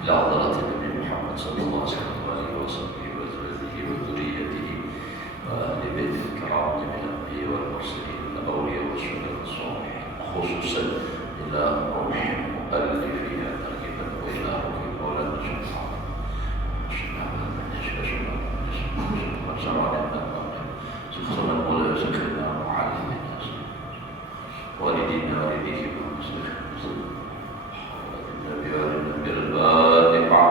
إلى حضرة النبي محمد صلى الله عليه وصحبه وزوجه وذريته وأهل بيته الكرام جميع الأنبياء والمرسلين الأولياء والشهداء والصالحين خصوصا إلى روح مؤلفها ترغيبا وإلى روح مولانا الشيخ محمد سخرنا مولانا سخرنا معلمنا والدينا والديهم النبي والنبي الفاتحة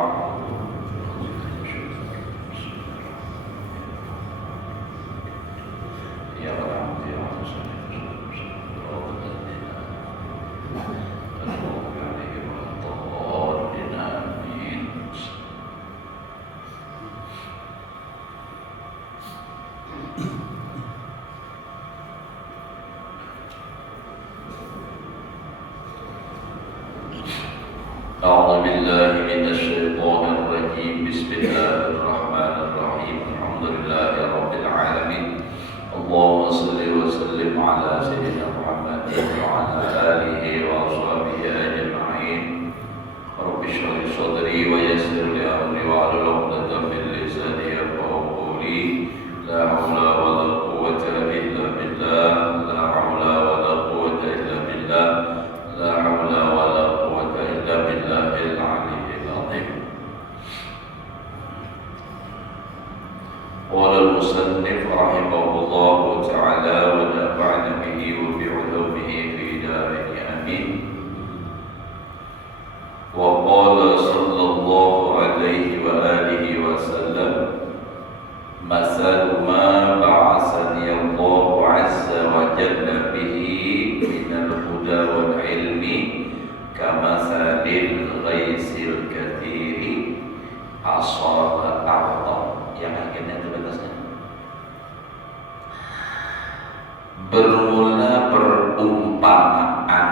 يا رب يا أعوذ بالله من الشيطان الرجيم بسم الله الرحمن الرحيم الحمد لله رب العالمين اللهم صل وسلم على سيدنا محمد وعلى آله وأصحابه أجمعين رب اشرح لي صدري ويسر لي أمري واحلل عقدة من لساني يفقهوا قولي لا حول ولا قوة إلا بالله لا حول ولا قوة إلا بالله لا حول ولا قوة إلا بالله العلي العظيم. قال المصنف رحمه الله تعالى ونفعنا به وبعلومه في دارين آمين. وقال صلى الله عليه وآله وسلم مثل ما بعثني الله عز وجل به من الهدى والعلم كمثل الغيث الكثير أصاب أرضا. Yang akhirnya itu batasnya. Bermula perumpamaan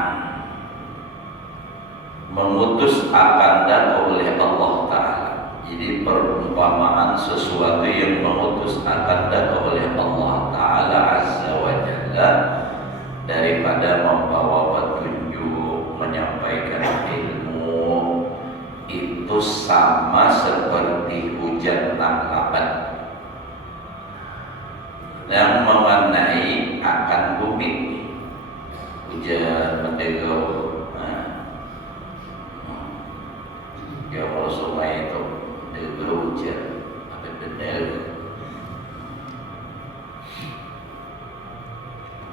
mengutus akan datang oleh Allah Ta'ala. Jadi perumpamaan sesuatu yang mengutus akan datang oleh Allah Ta'ala Azza wa Jalla daripada membawa petunjuk, menyampaikan ilmu, itu sama seperti hujan langlapan yang mewarnai akan bumi. Hujan mendegau, ya kalau sungai itu degau hujan apa benar.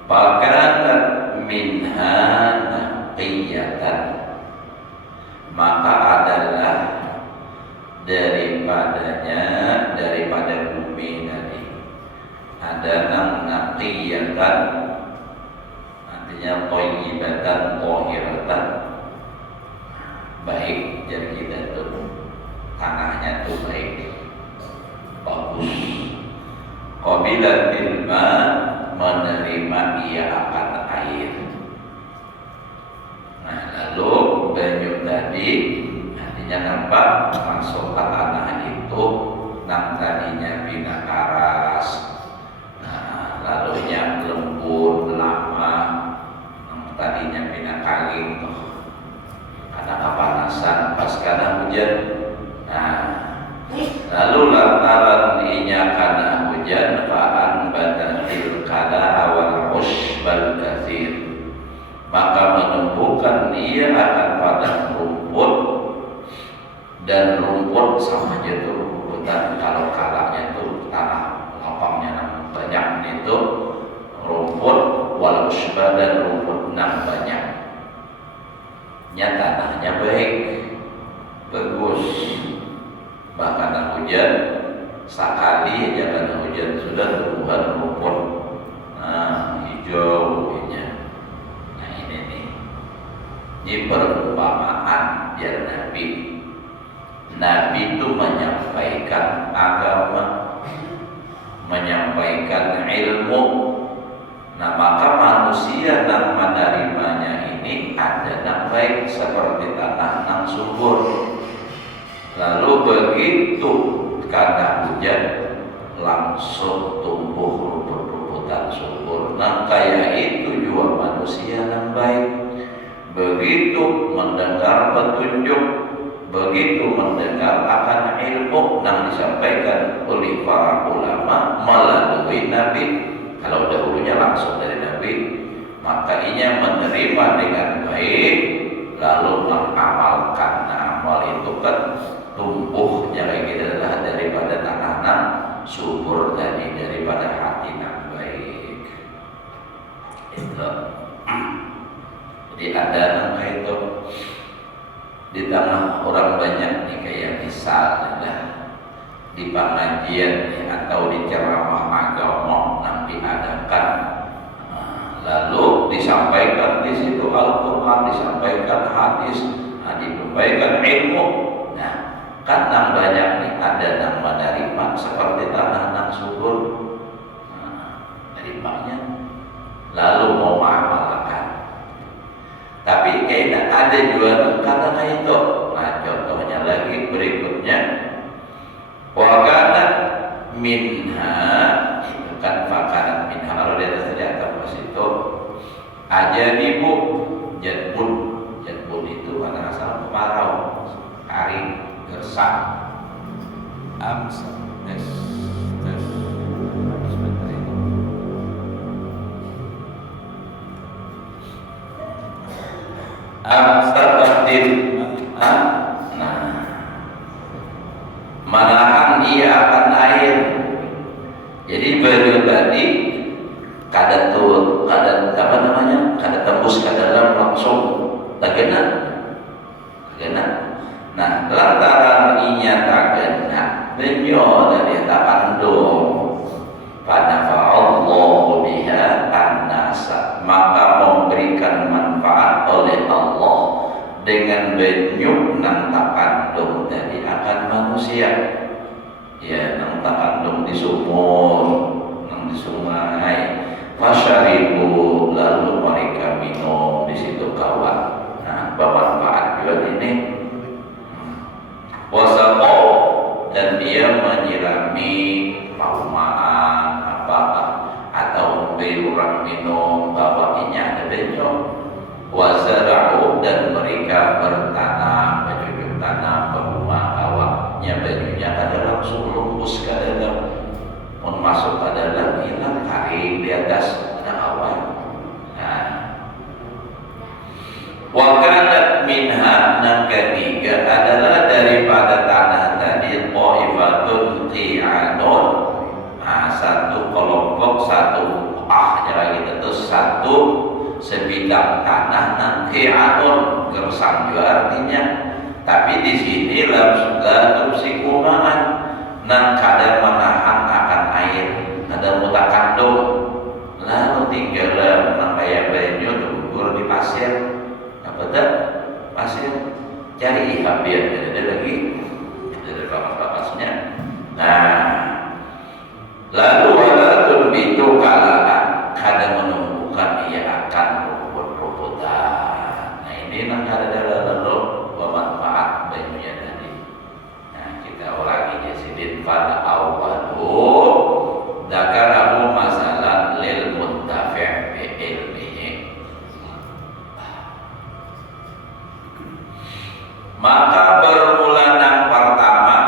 Pakanat minha naqiyatan, maka adalah daripada bumi tadi ada naqiyatan, artinya thayyibatan thahiratan, baik. Jadi kita tuh tanahnya tuh baik, bagus. Qabilatil ma, menerima ia akan air. Nah, lalu banyu tadi artinya nampak masuk ke tanah itu, nang tadinya bina karas, nah lalunya lembut lama, nang tadinya bina kaling tuh ada kepanasan pas kadang hujan. Nah, lalu lantaran inya karena hujan fa'an badatil kala awal usbal kathir, maka menumbuhkan ia akan padang rumput, dan rumput sama aja tuh rumputan. Kalau kalaknya tuh tanah lapangnya banyak, itu rumput, wal usbal dan rumput banyak. Tanahnya baik, bagus. Bahkan hujan sekali aja karena hujan sudah tumbuhan rumput, nah hijau ini. Nah ini nih, ini perumpamaan biar Nabi itu menyampaikan agama, menyampaikan ilmu. Nah maka manusia yang menerimanya ini ada yang baik seperti tanah yang subur. Lalu begitu karena hujan langsung tumbuh rumput-rumputan subur. Nah kayak itu juga manusia yang baik. Begitu mendengar petunjuk, begitu mendengar akan ilmu yang disampaikan oleh para ulama melalui Nabi. Kalau dahulunya langsung dari Nabi, maka ia menerima dengan baik lalu mengamalkan. Nah, amal itu kan tumbuhnya lagi adalah daripada tanah subur tadi, daripada hati yang baik itu. Jadi ada nangka itu di tengah orang banyak nih, kayak misalnya di pengajian atau di ceramah agama yang diadakan, lalu disampaikan di situ Al-Quran, disampaikan hadis, disampaikan ilmu. Nah, kan yang banyak nih ada yang menerima seperti tanah yang subur, nerimanya lalu mau mengamalkan. Tapi kayaknya ada juga kata kayak itu. Nah, contohnya lagi berikutnya, wakanat minha, itu kan fakanat minha, kalau di atas tadi atau pas itu aja ibu jadbun. Jadbun itu karena asal kemarau, kering, gersang. Amsa tes sebentar ini. Nah, menahan dia akan air. Jadi beliau tadi kada tembus ke dalam langsung tagana. Nah, lantaran inya tagana benyo dari takandung pada Allah biha an-nasa, maka memberikan manfaat oleh Allah dengan benyuk nang takandung tadi akan manusia. Ya, nang takandung di sumur, nang di sungai, fasyaribu, lalu mereka minum di situ kawan. Nah, bermanfaat juga ini. Wasaqo, dan dia menyirami paumaan apa atau memberi orang minum, bapaknya ada benyok. Wazara'u, dan mereka bertanam, bercocok tanam berumah awaknya, bajunya kada langsung lumpus ke dalam, pun masuk ke dalam hilang kering di atas ada awan. Nah, wakanat minha, yang ketiga adalah daripada tanah tadi qaifatun qi'anun. Nah, satu kelompok, satu lagi itu satu sebidang tanah nanti qi'anun, gersang juga artinya. Tapi di sini la tumsikumaan, nang kada menahan akan air, kada mutak kandung, lalu tinggal nang kayak banyu tergugur di pasir. Apa tak? Pasir cari hampir ada lagi dari kapas-kapasnya. Nah, lalu walatun bitu kalaan, kada menumbuhkan ia akan rumput-rumputan. Nah, ini nang kada lalu bermanfaat banyunya tadi. Nah, kita ulangi ya sidin pada awwalu dzakarahu masalan lil muntafi' bi ilmihi. Maka bermula nang pertama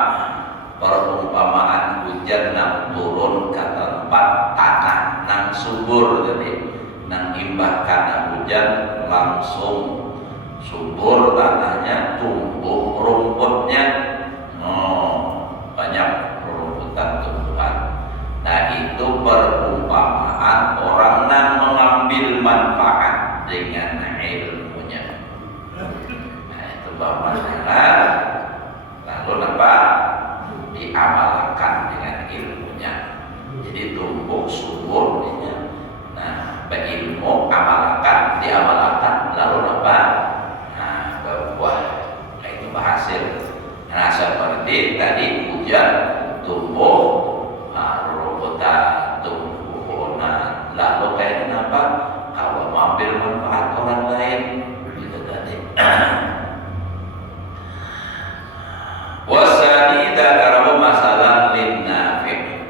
perumpamaan hujan nang turun ke tempat tanah nang subur tadi, nang imbah karena hujan langsung subur tanahnya, tumbuh rumputnya, banyak rumputan tumbuhan. Nah, itu perumpamaan orang yang mengambil manfaat dengan ilmunya. Nah, itu bahwa lalu nampak diamalkan dengan ilmunya. Jadi tumbuh subur ini. Nah, berilmu amalkan, diamalkan, lalu nampak berbuah. Nah, itu berhasil. Nah, seperti tadi hujan tumbuh, rumputan tumbuh. Nah, lalu kayak kenapa? Kalau mengambil manfaat orang lain, itu tadi. Wasani dzakarahu masalan linnafi'.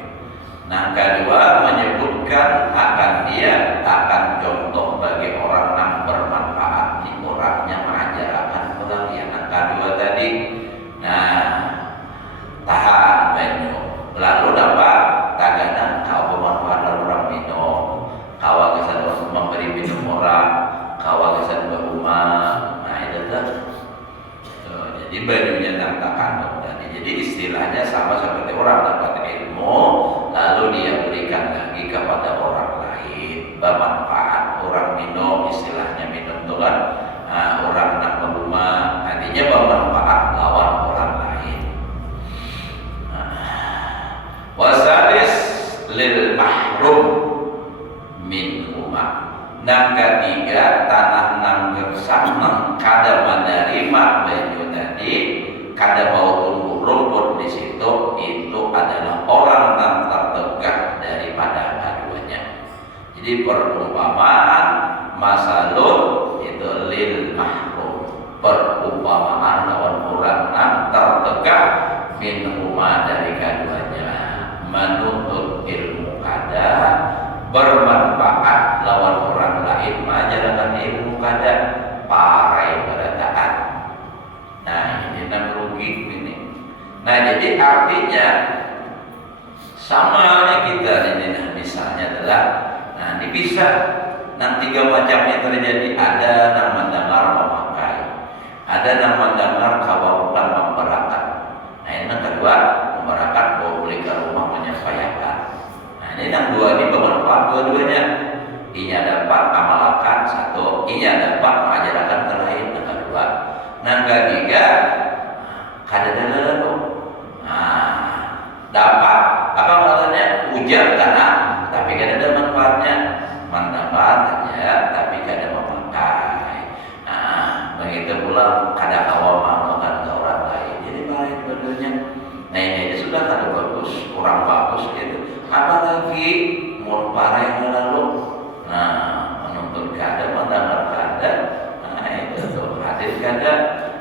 Nah, kedua menyebutkan akan dia akan contoh bagi orang yang bermanfaat, di orang yang mengajarkan orang yang. Nah, kedua tadi Jadi bajunya nang takandung tadi. Jadi istilahnya sama seperti orang dapat ilmu lalu dia berikan lagi kepada orang lain, bermanfaat. Orang minum, istilahnya minum itu kan, orang nak berumah, artinya bermanfaat lawan orang lain. Wasalis lil mahrum min rumah. Nang ketiga tanah nang gersang nang kada menerima baju tadi, kada mau tumbuh rumput di situ, itu adalah orang yang tertegak daripada keduanya. Jadi perumpamaan masalun itu lil mahrum, perumpamaan lawan orang yang tertegak min rumah dari keduanya, menuntut ilmu kada, bermanfaat lawan orang lain, mengajarkan ilmu kada, parai pada taat. Nah ini nang rugi ini. Nah jadi artinya sama kita ini. Nah misalnya adalah, nah ini bisa, nah tiga macamnya terjadi. Ada yang mendengar memakai, ada yang mendengar kawalan memberakat. Nah ini yang kedua, memberakat boleh ke rumah menyampaikan. Nah ini yang dua ini bermanfaat dua-duanya. Inya dapat amalkan satu, inya dapat mengajarkan ke lain yang kedua. Nah ketiga, kada lalu. Nah dapat apa maksudnya? Ujar tanah, tapi kada ada manfaatnya. Mendapat aja, tapi kada memakai. Nah begitu pula kada kawa makan ke orang lain. Jadi baik dua-duanya. Nah ini sudah kada bagus, kurang bagus gitu. Apalagi mau parai lalu. Nah menuntut kada, mendengar kada. Nah itu tuh hadir kada,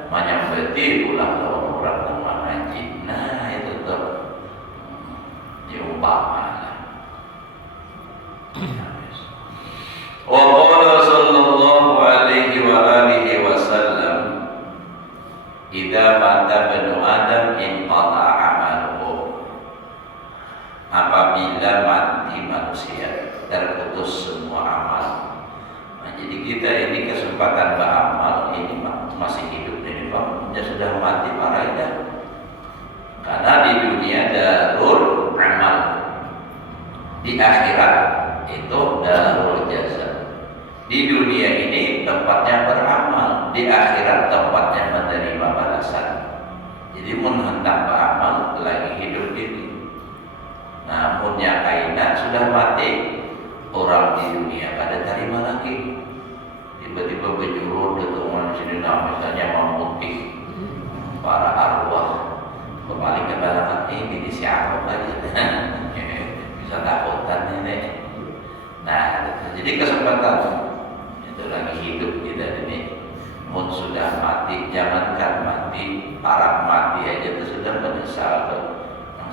menyambeti ulang lawan orang yang mengaji. Nah itu tuh diumpama. Wa qala sallallahu alaihi wa alihi wasallam, idza mata banu adam inqata amaluhu. Apabila mati manusia, terputus semua amal. Nah, jadi kita ini kesempatan beramal ini masih hidup ini Pak, sudah mati parah dah. Karena di dunia darul amal, di akhirat itu darul jasa. Di dunia ini tempatnya beramal, di akhirat tempatnya menerima balasan. Jadi hendak beramal lagi hidup ini. Namun yang kainat sudah mati, orang di dunia kada terima lagi. Tiba-tiba berjurur ketemuan sini misalnya memutih para arwah, kembali ke belakang ini siapa lagi. Bisa takutan ini. Nah, jadi kesempatan itu lagi hidup kita ini. Mun sudah mati, jangankan mati, para mati aja itu sudah menyesal tuh.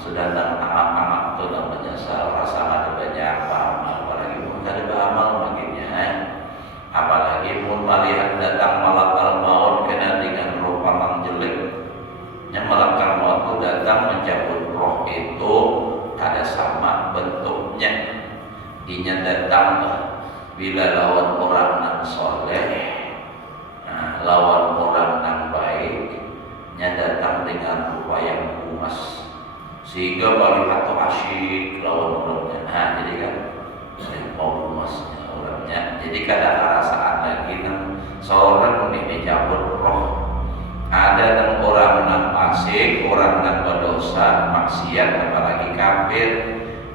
Sudah anak-anak itu dan menyesal, rasa ada banyak amal, apalagi pun ada beramal makinnya. Apalagi pun melihat datang malakal maut kena dengan rupa yang jelek. Yang malakal maut itu datang mencabut roh itu ada sama bentuknya. Inya datang bila lawan orang yang soleh, nah, lawan orang yang baik, nya datang dengan rupa yang emas. Sehingga melihat tuh asyik lawan orangnya. Nah jadi kan mau emasnya orangnya. Jadi kadang perasaan lagi nang seorang ini dicabut roh. Ada nang orang nang fasik, orang nang berdosa, maksiat, apalagi kafir,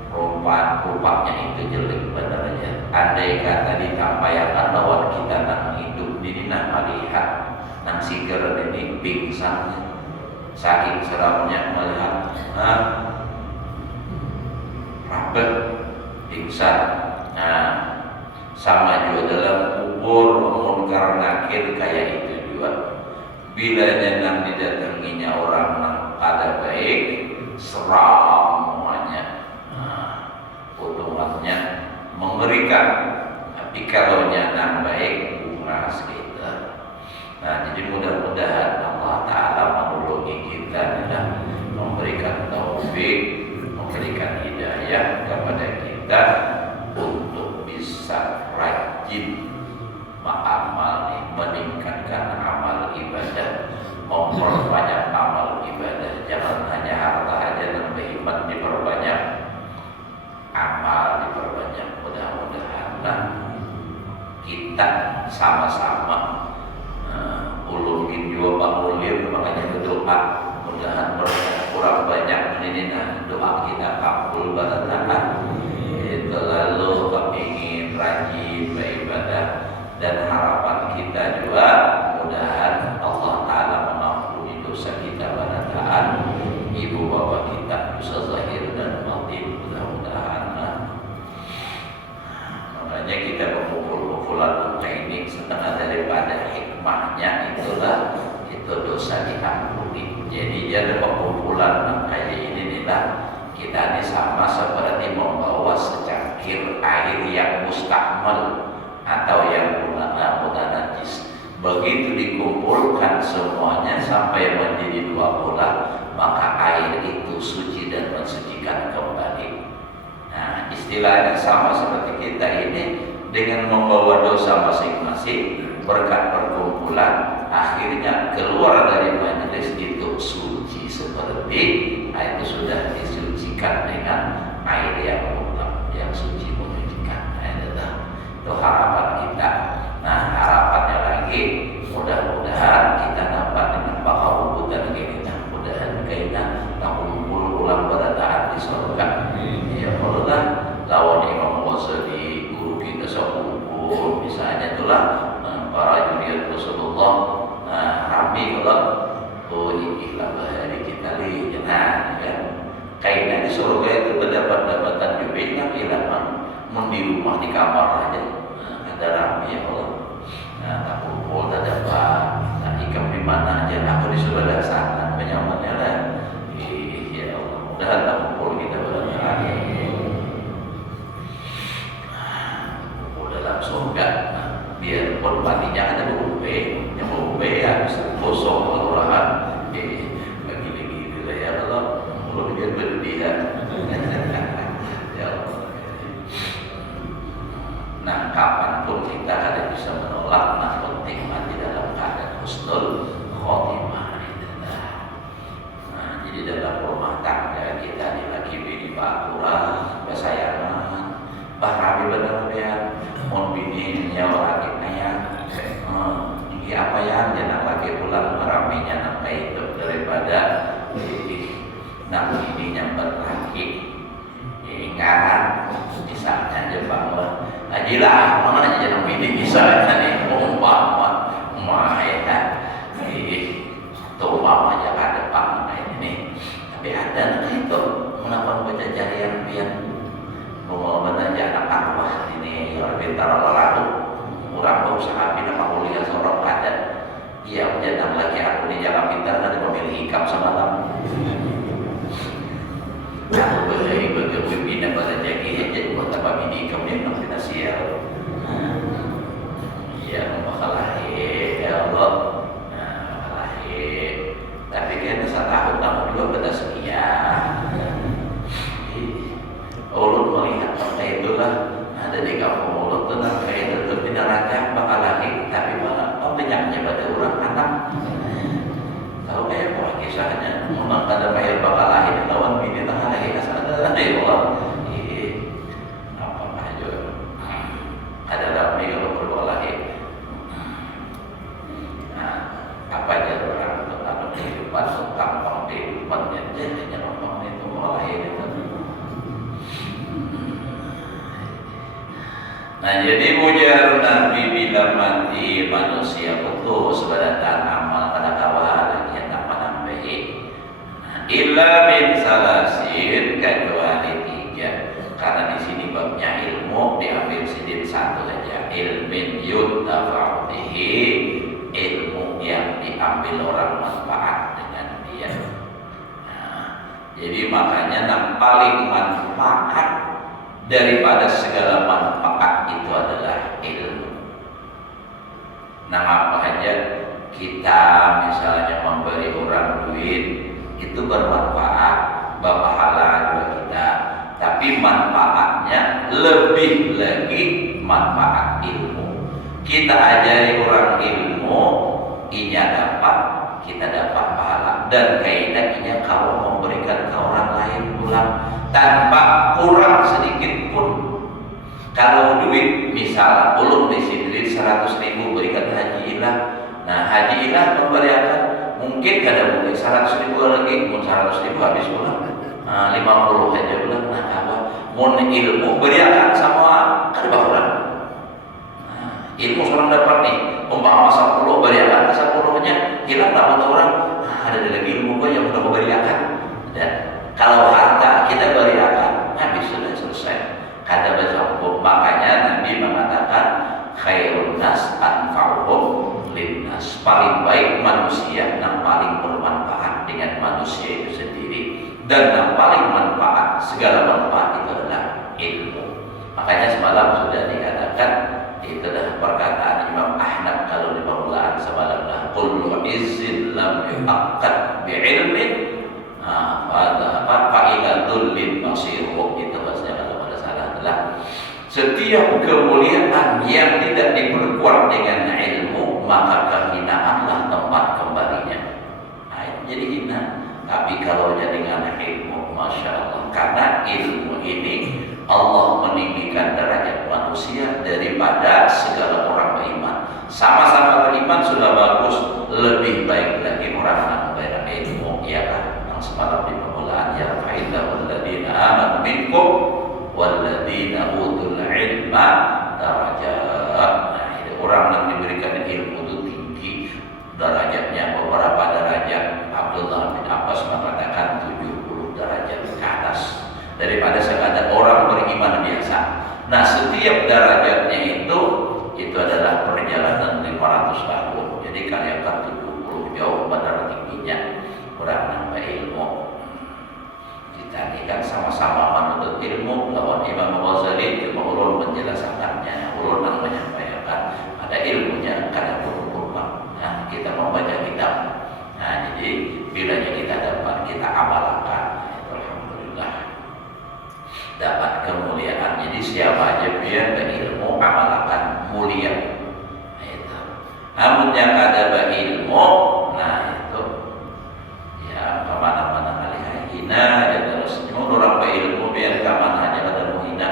rupanya itu jelek benernya. Andai kata ditampaikan lawan kita nang hidup ini nang melihat nang sigar ini pingsan. Saking seramnya melihat rabet pingsan. Nah sama juga dalam kubur munkar nakir kayak itu juga. Bila nang didatanginya orang yang kada baik, seram semuanya. Otomatisnya mengerikan. Tapi kalau nang baik, bungas kita. Nah jadi mudah-mudahan Allah Ta'ala menolongi kita dan memberikan taufik, memberikan hidayah kepada kita untuk bisa rajin beramal, meningkatkan amal ibadah, memperbaiki sama-sama ulun juga Pak Mulir, makanya berdoa mudahan kurang banyak ini doa kita kabul barangkali itu. Lalu kepingin rajin beribadah dan harapan kita juga mudahan Allah Ta'ala mengampuni dosa kita barangkali ibu bapak kita dosa zahir dan batin, mudah-mudahan. Makanya kita berkumpul-kumpulan ini setengah daripada hikmahnya itulah itu dosa diampuni. Jadi ada perkumpulan kayak ini nih lah, kita ini sama seperti membawa secangkir air yang mustakmal atau yang mudah najis. Begitu dikumpulkan semuanya sampai menjadi dua bola, maka air itu suci dan mensucikan kembali. Nah, istilahnya sama seperti kita ini dengan membawa dosa masing-masing, berkat perkumpulan akhirnya keluar dari majelis itu suci seperti itu sudah disucikan dengan air yang mutlak, yang suci menyucikan. Itu harapan kita. Nah, harapannya lagi mudah-mudahan kita dapat dengan bakal dan ini, mudah-mudahan kita kumpul ulang berataan di surga. Ya Allah, lawan Imam Ghazali guru kita sepupu misalnya itulah para juriat Rasulullah. Nah, kami kalau inilah bahari kita lihat, kan kayaknya di surga itu berdapat-dapatan juga yang hilang di rumah di kamar aja ada rame ya Allah. Nah, tak kumpul tak dapat. Nah, ikam di mana aja aku di surga sana penyamannya lah. Ya Allah, mudah-mudahan tak kumpul kita berlari dalam surga. Biarpun matinya ada berubah, yang berubah ya bisa kosong kelurahan. Lagi-lagi lah ya Allah, mulut biar berlebihan. Ya Allah. Nah, kapanpun kita ada bisa menolak, nah penting mati dalam keadaan husnul khotimah. Nah, jadi dalam rumah tangga kita ini lagi bini bakura, kesayangan, bahkan benar ya. Mohon bini nyawa lagi naya, ini apa ya? Jangan lagi pulang meraminya nampak itu daripada nak ini yang berlaki, ingat misalnya aja bahwa ajilah mana aja jangan bini misalnya nih umpama ya umpama aja ada pak ini, tapi ada itu mengapa baca jarian biar mau belajar anak arwah ini orang pintar lalu orang berusaha bina kuliah seorang ada ia menjadi lagi aku di jalan pintar dan memilih hikam semalam aku berkebun bina pada jadi jadi buat apa bini kemudian kita sial ya makalah ya Allah makalah tapi kan satu tahun dua beda sekian ulun melihat seperti itulah ada di kampung ulun tenang kayak itu pindah raja bakal lagi tapi malah penyaknya pada orang anak tahu kayak apa kisahnya memang ada bayar bakal lahir lawan bini tahan lagi kasar ada ya Allah apa aja ada ramai kalau berdoa lahir nah apa aja orang tentang kehidupan tentang kehidupannya hanya ngomong itu mau lahir itu. Nah, jadi ujar Nabi bila mati manusia betul sebadan amal pada kawal yang tak menambahi. Illa min salasin kecuali tiga. Karena di sini babnya ilmu diambil sedikit satu saja. Ilmin yuntafa'u bihi, ilmu yang diambil orang manfaat dengan dia. Nah, jadi makanya yang paling manfaat daripada segala manfaat itu adalah ilmu. Nah, apa aja kita misalnya memberi orang duit itu bermanfaat, berpahala juga kita. Tapi manfaatnya lebih lagi manfaat ilmu. Kita ajari orang ilmu, inya dapat, kita dapat pahala. Dan kaidahnya kalau memberikan ke orang lain pulang tanpa kurang sedikit pun. Kalau duit, misal ulun bisi duit 100.000 berikan haji ilah. Nah haji ilah memberikan mungkin kada boleh 100.000 lagi, mun 100.000 habis ulang. 50 aja ulang. Nah apa? Mun ilmu berikan sama kada bakuran. Ilmu seorang dapat nih, umpama 10 berikan 10-nya hilang tak orang. Ada lagi ilmu kok yang udah berikan. Dan kalau harta kita berikan habis sudah selesai. Kada bersambung. Makanya Nabi mengatakan khairun nas anfa'uhum linnas. Paling baik manusia yang paling bermanfaat dengan manusia itu sendiri, dan yang paling manfaat, segala manfaat itu adalah ilmu. Makanya semalam sudah dikatakan, itu adalah perkataan Imam Ahmad kalau di permulaan semalam lah, kullu izzin lam yu'aqqad bi'ilmin fa'ila dhullin masiruh. Itu bahasanya kalau pada salah adalah setiap kemuliaan yang tidak diperkuat dengan ilmu, maka kehinaanlah tempat kembalinya. Nah, jadi hina. Tapi kalau jadi dengan ilmu, masya Allah, karena ilmu ini Allah meninggikan derajat manusia daripada segala orang beriman. Sama-sama beriman sudah bagus, lebih baik lagi orang yang berilmu, ya kan? Yang semalam di permulaan, ya fa'illahu alladhina amanu minkum walladzina utul ilma darajat. Nah, orang yang diberikan ilmu itu tinggi derajatnya. Beberapa derajat Abdullah bin Abbas mengatakan 70 derajat ke atas daripada sekadar orang beriman biasa. Nah, setiap derajatnya itu adalah perjalanan 500 tahun. Jadi kalian kan 70 jauh benar tingginya orang nambah ilmu. Tadi kan sama-sama menuntut ilmu lawan Imam Ghazali, cuma ulun menjelaskannya, ulun yang menyampaikan ada ilmunya karena berubah. Nah, kita membaca kitab. Nah, jadi bilanya kita dapat, kita amalkan, alhamdulillah dapat kemuliaan. Jadi siapa aja biar berilmu amalkan mulia. Itu. Namun yang ada berilmu, nah itu ya kemana-mana kali hina aja terus. Orang berilmu biar kemana aja ada menghina.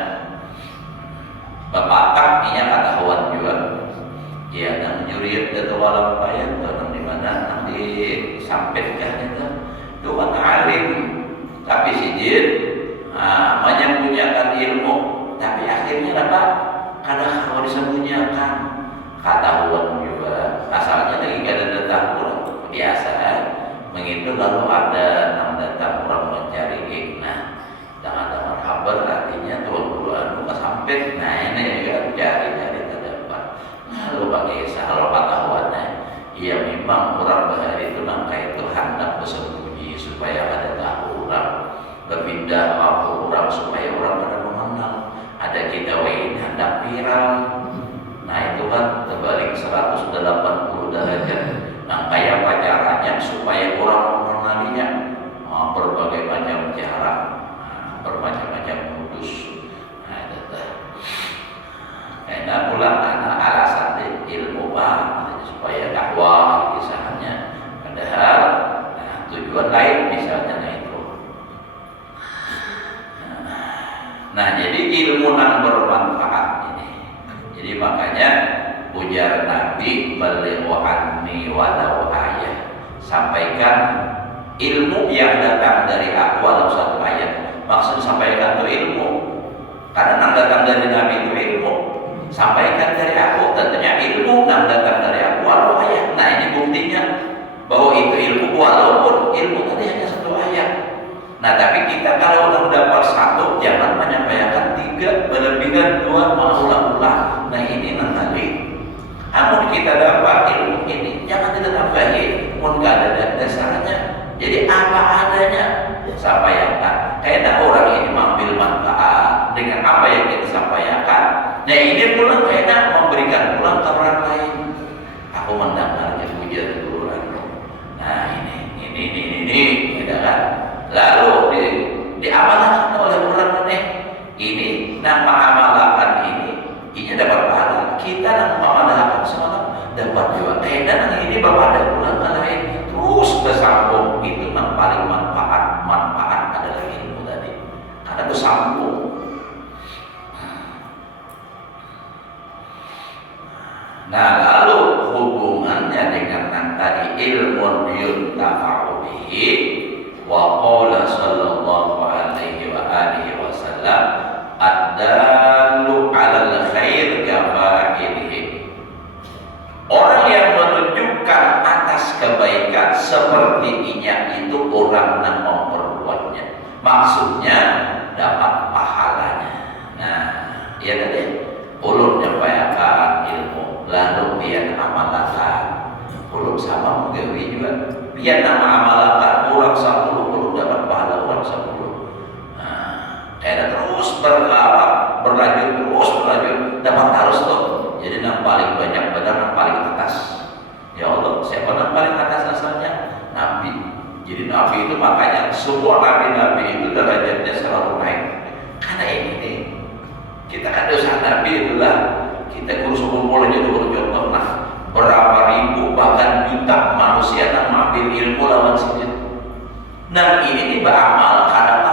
Bapak ini kata hawan juga. Ya, nang juriat atau walau payah atau di mana nang disampaikan itu kan alim, tapi sijil, menyembunyikan ilmu, tapi akhirnya apa? Kadang kalau disembunyikan, ketahuan juga. Asalnya lagi kada datang orang biasa, begitu lalu ada nang datang orang mencari. Nah, jangan ada marhaban artinya tuan-tuan muka sampai. Nah ini juga cari-cari terdapat. Lalu pakai salah pengetahuannya, ya memang orang bahari itu nangka itu hendak bersembunyi supaya ada tahu orang, berpindah apa orang supaya orang pada mengenal. Ada kita ini hendak viral. Nah itu kan terbalik 180 derajat. Nah kayak caranya supaya orang mengenalinya, berbagai macam cara, bermacam-macam modus. Nah itu karena pulang karena alasan ilmu supaya dakwah kisahnya. Padahal tujuan lain misalnya itu. Nah jadi ilmu yang bermanfaat ini. Jadi makanya ujar Nabi balighu anni walau ayat, sampaikan ilmu yang datang dari aku walau satu ayat. Maksud sampaikan itu ilmu, karena yang datang dari Nabi itu ilmu. Sampaikan dari aku, tentunya ilmu yang datang dari aku walau ayat. Nah ini buktinya bahwa itu ilmu, walaupun ilmu tadi hanya satu ayat. Nah tapi kita kalau dapat satu, jangan menyampaikan 3, berlebihan 2, mengulang-ulang. Nah ini nanti namun kita dapat ilmu ini, jangan kita tambahin, pun gak ada dasarnya. Jadi apa adanya sampaikan. Karena orang ini mengambil manfaat dengan apa yang kita sampaikan. Nah ini pula kayaknya memberikan pulang ke orang lain. Aku mendengarnya pujian guru aku. Nah ini, gitu kan. Lalu diamalkan oleh orang ini, nama amalkan ini dapat pahala. Kita yang mengamalkan semua dapat juga. Karena ini berpada pulang ke lain. Terus bersambung itu yang paling manfaat adalah ilmu tadi. Karena bersambung. Nah, lalu hubungannya dengan yang tadi ilmu yuntafa'u bihi wa qala sallallahu alaihi wa alihi wasallam ad-dallu 'alal khair kafa'ilihi. Orang yang menunjukkan atas kebaikan sepertinya itu orang yang memperbuatnya. Maksudnya dapat pahalanya. Nah, ya tadi ulun nyampaikan ilmu lalu biar amalkan. Ulun sama menggawi juga. Biar nama amalkan orang 10 ulun dapat pahala orang 10. Nah, terus berlanjut dapat harus tuh. Jadi yang paling banyak benar, yang paling atas. Ya Allah, siapa yang paling atas asalnya? Nabi. Jadi Nabi itu makanya semua Nabi-Nabi itu derajatnya selalu naik. Karena ini nih, kita kan dosa Nabi itulah. Kita kursus kumpul aja dulu contoh. Nah, berapa ribu bahkan juta manusia yang mengambil ilmu lawan sendiri. Nah ini nih beramal kadang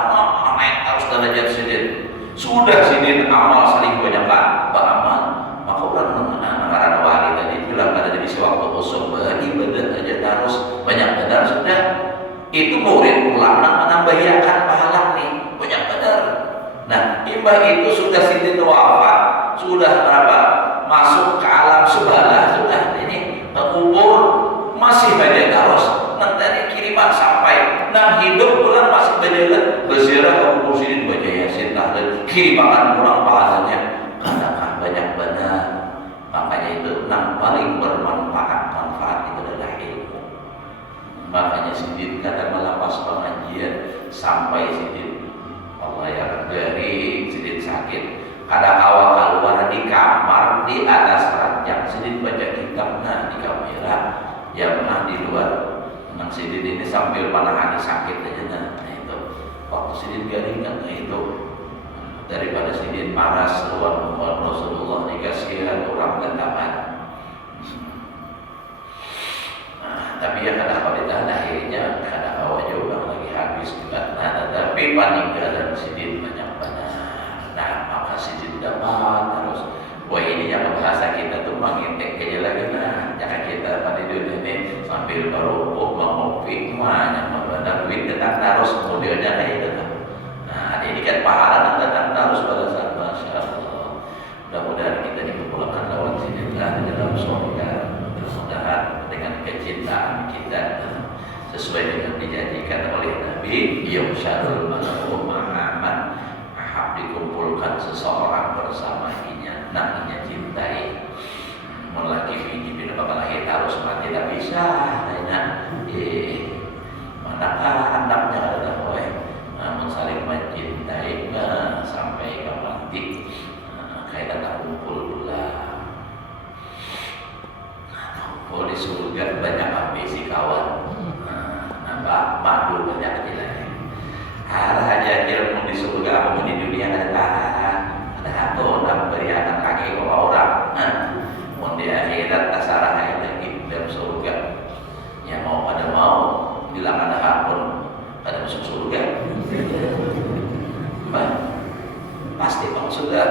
naik harus derajat sendiri. Sudah sini amal saling banyakkan beramal. Maka orang wali tadi bilang pada diri sewaktu kosong beribadah aja terus banyak benar sudah itu murid ulama menambahiakan pahala nih banyak benar. Nah imbah itu sudah sini wafat sudah berapa masuk ke alam sebelah sudah ini kubur masih banyak terus nanti kiriman sampai nang hidup pulang masih banyak berziarah ke kubur sini baca yasin tahlil kiriman pulang pahalanya karena banyak benar. Makanya itu yang paling manfaat itu adalah ilmu. Makanya sidin kadang melapas pengajian sampai sidin Allah ya dari sidin sakit kadang awal keluar di kamar di atas ranjang sidin baca kitab nah di kamera yang pernah di luar nang sidin ini sambil menangani sakit aja nah itu waktu sidin garingan nah itu daripada sidin maras luar Rasulullah dikasihan orang ketaman. Nah, tapi ya kadang ditahan akhirnya kadang awal juga lagi habis juga. Nah, tetapi peninggalan sidin banyak benar. Nah, maka sidin dapat terus. Wah ini yang bahasa kita tuh mengintek aja lagi nah. Jangan kita pada dunia ini sambil merokok mengopi yang benar duit datang terus modelnya kayak gitu. Nah, ini kan pahala yang datang terus pada saat Masya Allah. Mudah-mudahan kita dikumpulkan lawan sidinlah di dalam surga. Mudah-mudahan dengan kecintaan kita sesuai dengan dijanjikan oleh Nabi Yusharul Mar'u ma'aman ahab dikumpulkan seseorang bersama inya namanya cintai melaki biji bila bakal lahir harus mati tak bisa manakah anaknya adalah namun saling mencintai sampai ke mati kayak tak kumpul pula kumpul di surga banyak ambisi kawan nambah madu banyak lagi arah aja ilmu di surga apa di dunia ada apa orang beri anak kaki ke orang mau di akhirat tasarah lagi dalam surga yang mau pada mau bilang ada hakun pada masuk surga pasti bang sudah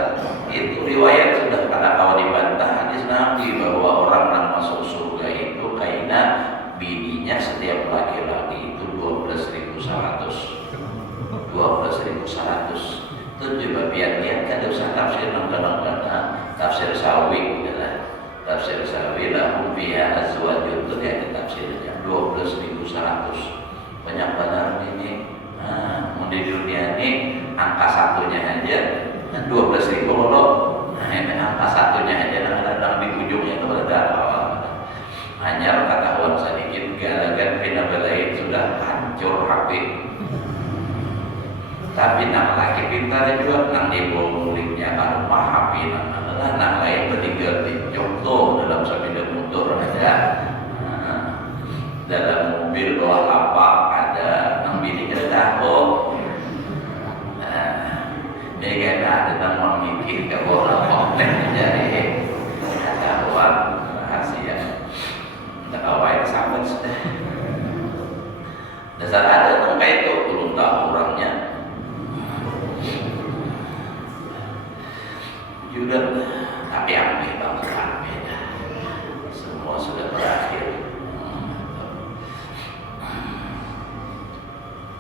itu riwayat sudah karena kalau dibantah hadis Nabi bahwa orang yang masuk surga itu karena bininya setiap laki-laki itu 12.100 itu juga biar lihat kan usah tafsir nongkrong-nongkrong tafsir sawi adalah tafsir sawi lahum fiha azwajun itu dia ada tafsirnya 12.100 banyak benar ini di dunia ini angka satunya aja 12.000 loh ini angka satunya aja kadang-kadang di ujungnya itu ada hanya ketahuan sedikit galagan pindah belain sudah hancur HP tapi nang laki pintar juga nang di muliknya kalau HP nang lain bertinggal di contoh dalam sepeda motor ada dalam mobil bawah lapak ada nang bininya tahu ini kan ada nang memikir ke bawah lapak dari ketahuan rahasia tak awal sama sudah dasar ada nang kayak itu belum tahu orangnya juga tapi apa bang beda berakhir.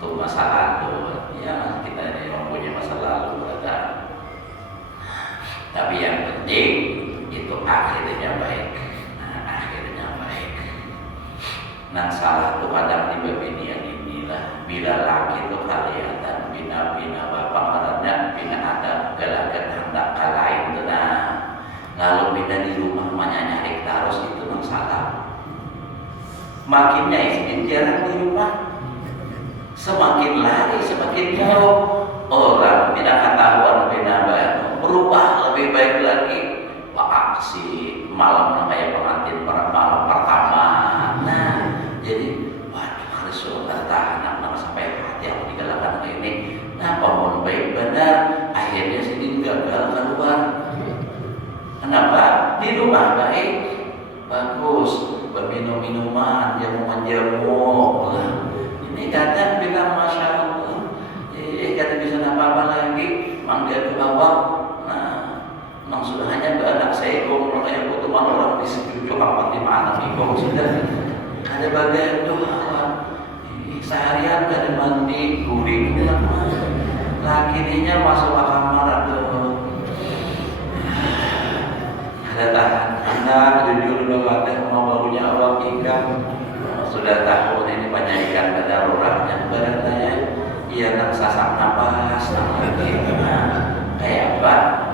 Itu masa lalu. Ya kita ini mempunyai masa lalu ada. Tapi yang penting itu akhirnya baik. Akhirnya baik. Nah salah itu kadang di bagian yang inilah. Bila laki itu kelihatan bina bapak marahnya bina ada galakan hendak kalahin itu nah. Lalu bina di rumah nyari terus itu masalah. Makinnya istri jarang di rumah. Semakin lari semakin jauh. Orang tidak ketahuan bina berubah lebih baik lagi. Aksi malam kayak pengantin malam pertama. Nah, jadi waduh harus bertahan anak sampai hati aku digalakan kayak ini. Nah, bangun baik benar, akhirnya sini gagal keluar. Kenapa? Di rumah baik, bagus, berminum minuman, jamu-jamu. Ini kadang bilang masya Allah, kata bisa apa-apa lagi, manggil ke bawah. Memang sudah hanya anak saya kong kayak butuh orang di setuju apa di mana kong sudah ada bagian itu seharian kada mandi guring lakinya masuk ke kamar atau ada tahan anak jujur bawakan mau barunya awal ikan sudah tahu ini banyak ikan darurat yang beratnya ia nak sasak nafas kayak apa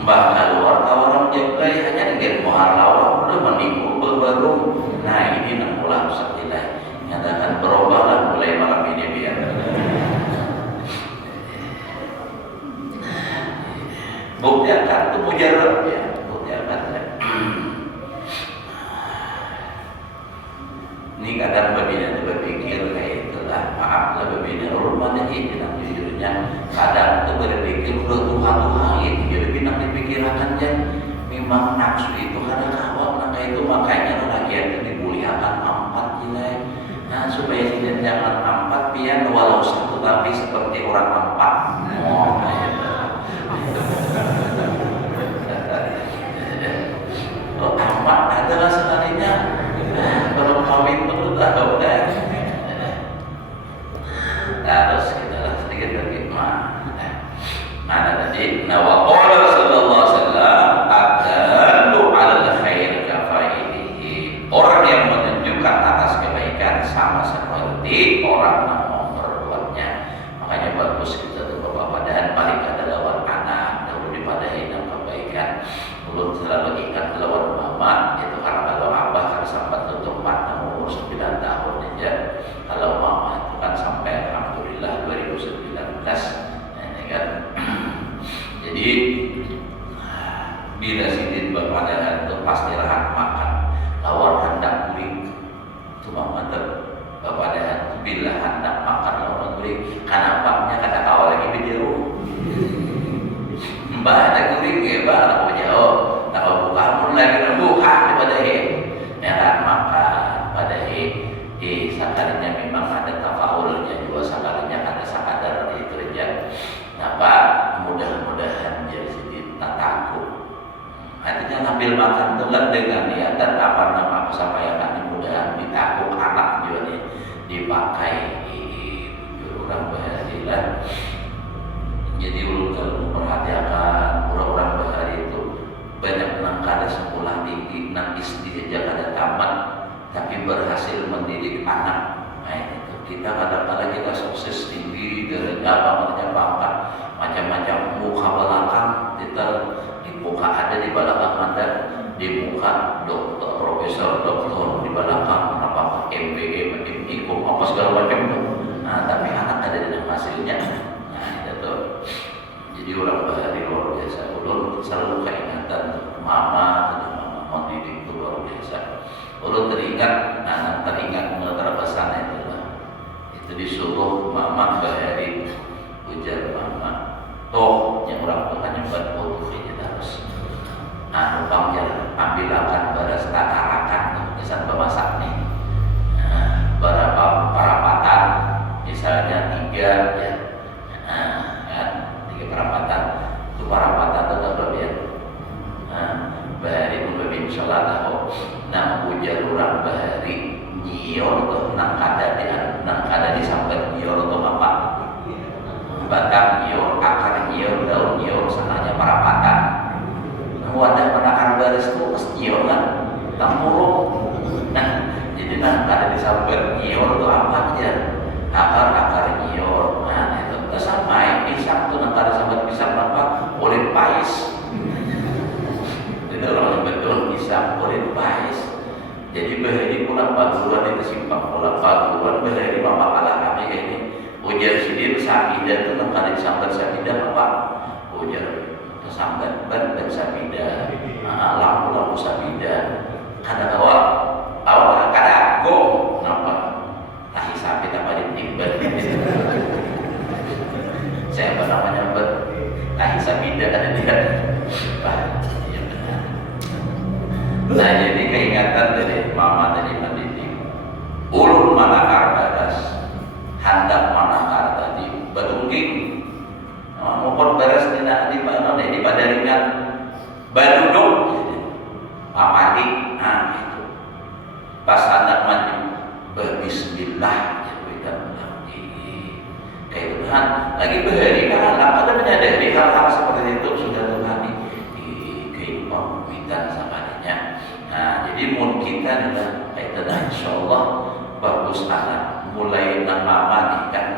Mbak keluar orang jablay hanya dengan muhar lawan udah menipu baru. Nah ini nak mulai sepertilah nyatakan berubahlah mulai malam ini biar. Bukti akan itu mujarab ya, bukti akan. Ini kadang berbeda berpikir kayak itulah maaf lah berbeda rumah ini dalam jujurnya kadang itu berpikir Tuhan itu jadi bintang dipikirkan dan memang nafsu itu karena kawal maka itu makanya lagi itu dimuliakan 4 nilai. Nah supaya tidak jangan 4 biar walau satu tapi seperti orang 4. Oh 4 adalah sekalinya belum kawin betul tahu dah. Terus kita sedikit lagi mana tadi? Nawaqala sallallahu alaihi wasallam adalu 'alal khair kafailihi. Orang yang menunjukkan atas kebaikan sama seperti orang yang memperbuatnya. Makanya bagus kita tuh bapak dan paling ada lawan anak dahulu dipadahi dengan kebaikan. Belum selalu ingat lawan mama itu karena kalau abah kan sampai tutup mata umur 9 tahun aja. Kalau mama itu kan sampai alhamdulillah 2019 ini kan. Jadi bila sidin berpadahan itu pasti rahat makan lawan hendak kuling cuma mantap berpadahan bila hendak makan lawan kuling karena apanya kata kau lagi bidiru mbak ada kuling ya mbak aku jauh tak mau buka pun lagi buka daripada yang makan pada sakarinya memang ada tafaulnya juga sakarinya ada sakadar itu aja. Napa mudah-mudahan jadi sedikit tak takut. Artinya ngambil makan telat dengan niatan apa nama aku sampaikan mudahan ditakut anak juga dipakai orang berhadiran. Jadi ulun kalau memperhatikan orang-orang berhari itu banyak menangkada sekolah tinggi, nang istri aja kada tamat, tapi berhasil mendidik anak. Nah itu kita kadang-kadang kita sukses tinggi dari apa namanya pangkat macam-macam muka belakang kita di muka ada di belakang ada di muka dokter profesor dokter di belakang apa MBA MIKO apa segala macam tuh. Nah tapi anak ada dalam hasilnya. Nah itu tuh jadi orang bahari luar biasa. Ulun selalu keingatan mama mendidik itu luar biasa. Ulun teringat anak teringat terbesar itu disuruh mama bahari ujar mama toh yang orang tuanya buat foto ini terus numpang jalan ambil akan beras takarakan misal pemasak nih berapa perapatan misalnya 3 ya kan 3 perapatan itu perapatan tetap lebih bahari pun sholat tahu nah ujar orang akar nyior. Nah itu sama pisang tuh nangkar sambat pisang apa kulit pais. Itu orang betul pisang kulit pais. Jadi bahari pulang paguruan itu simpang pulang paguruan bahari mama kalah kami ini ujar sidir samida tuh nangkar sambat samida apa ujar sambat ban samida. Lampu samida kada awak kada go napa tahi sapi apa ditimban. Saya apa namanya buat tahi samida ada dia. Iya benar. Nah jadi keingatan dari mama tadi mendidik ulun manakar baras handak manakar tadi badungging mukon baras di padaringan baduduk pamadi. Nah itu pas hendak maju berbismillah ya kayak Tuhan lagi bahari kan pada menyadari hal-hal seperti itu sudah Tuhan di kehidupan kita sahabatnya. Nah jadi mun kita adalah kaitan insyaallah bagus anak mulai nama nih kan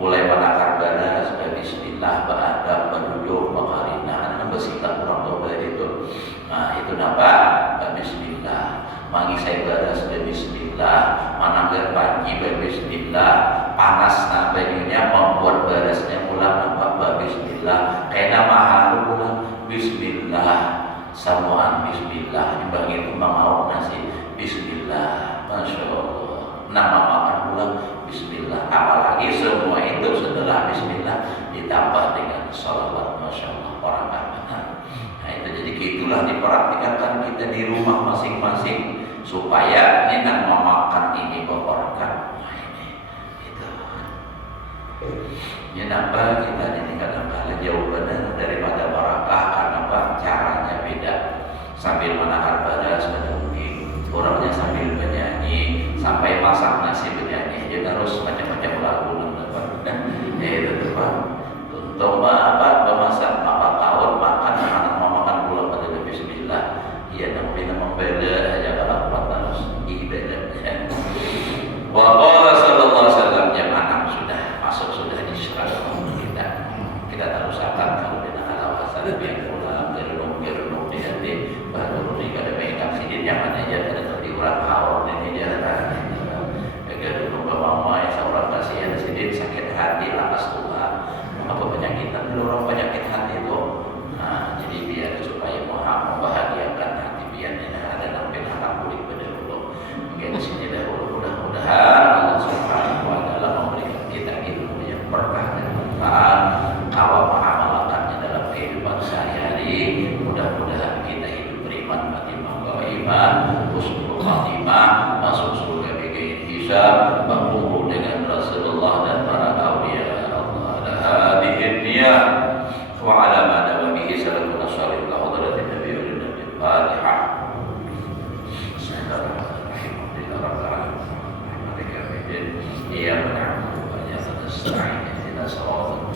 mulai manakar baras bismillah beradab berduduk makarina kan bersikap orang tua itu. Nah itu napa bismillah mangi saya baras bismillah mananggar panji bismillah panas banyunya membuat barasnya pulang napa bismillah kayak nama halu pulang bismillah samuan bismillah dibang itu mangawak nasi bismillah masya Allah nama makan pulang bismillah apalagi semua itu setelah bismillah ditambah dengan sholawat masya Allah orang benar. Nah itu jadi itulah dipraktikkan kita di rumah masing-masing supaya ini nama makan ini berberkah. Nah ini itu ya nambah kita ini kadang-kadang jauh benar daripada barakah karena apa caranya beda sambil menakar baras mungkin orangnya sambil bernyanyi sampai masak nasi bernyanyi dia harus macam-macam lagu dan itu tuh Pak untuk apa memasak apa kawat makan anak mau makan pulang pada bismillah iya namanya membela aja kalau kuat harus ibadahnya. Wa qala sallallahu alaihi wasallam yang anak sudah masuk sudah diserahkan kita harus akan kalau dengan alasan yang pulang gerunung di hati baru ada mengingat sidin yang mana aja ada diulang awal ini dia ada gerunung bawa seorang pasien sidin sakit hati lapas tua apa penyakitan orang penyakit hati itu. Nah jadi biar supaya membahagiakan hati biar tidak ada sampai harap kulit pada dulu mungkin di sini dahulu mudah-mudahan Allah Subhanahu wa taala memberikan kita ilmu yang berkah dan manfaat kalau mengamalkannya dalam kehidupan sehari-hari. Mudah-mudahan kita hidup beriman mati membawa iman husnul khatimah masuk surga bigait hisab berkumpul dengan Rasulullah dan para auliya Allah hadhihi niyah wa ala ma dawa bihi sallallahu alaihi wa hadratin nabi wa nabi Fatihah. Bismillahirrahmanirrahim. Iya benar. Banyak sekali. Kita sholat